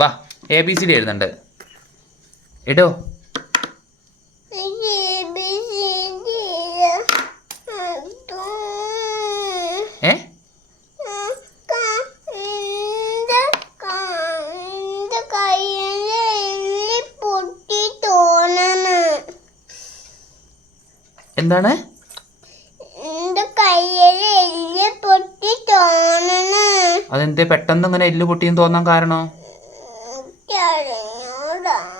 വാ ABCD എഴുതണ്ട്. ഇടോ. ഏ എന്താണ്? അതെന്തേ പെട്ടെന്ന് ഇങ്ങനെ എല്ല് പൊട്ടിയെന്ന് തോന്നാൻ കാരണം?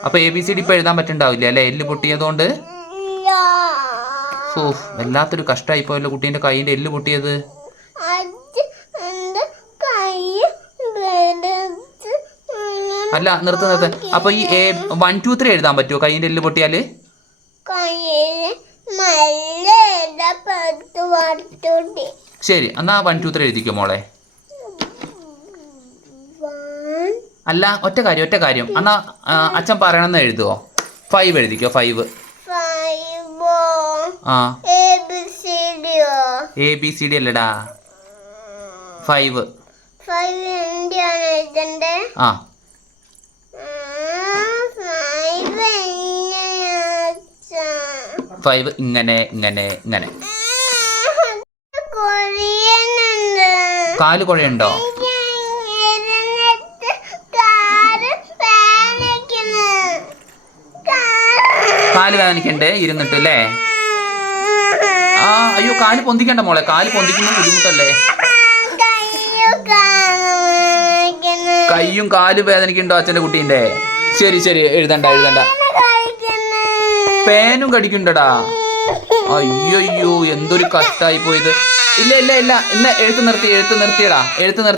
അപ്പൊ ABCD ഇപ്പൊ എഴുതാൻ പറ്റുണ്ടാവില്ല അല്ലെ, എല്ല് പൊട്ടിയതുകൊണ്ട്? വല്ലാത്തൊരു കഷ്ടമായിപ്പോയല്ലോ കുട്ടീന്റെ കൈയിന്റെ എല്ല് പൊട്ടിയത്. അല്ല നിർത്ത്. അപ്പൊ ഈ 1 2 3 എഴുതാൻ പറ്റുമോ കൈയിന്റെ എല്ല് പൊട്ടിയാല്? ശരി, എന്നാ 1 2 3 എഴുതിക്കോ മോളെ. അല്ല ഒറ്റ കാര്യം എന്നാ അച്ഛൻ പറയണമെന്ന് എഴുതുവോ? 5 എഴുതിക്കോ. 5 ആ ABCD അല്ലടാ, 5. ആ 5 ഇങ്ങനെ. കാല് കുഴയുണ്ടോ? കാല് വേദനിക്കണ്ടേ ഇരുന്നിട്ട് അല്ലേ? അയ്യോ കാല് പൊന്തിക്കണ്ട മോളെ, കാല് പൊന്തിക്കുന്ന ബുദ്ധിമുട്ടല്ലേ? കയ്യും കാലും വേദനിക്കുന്നുണ്ടോ അച്ഛൻ്റെ കുട്ടീൻ്റെ? ശരി എഴുതണ്ട. പേനും കടിക്കണ്ടടാ. അയ്യോ എന്തൊരു കഷ്ടായി പോയത്. ഇല്ല ഇന്ന് എഴുത്ത് നിർത്തിയടാ.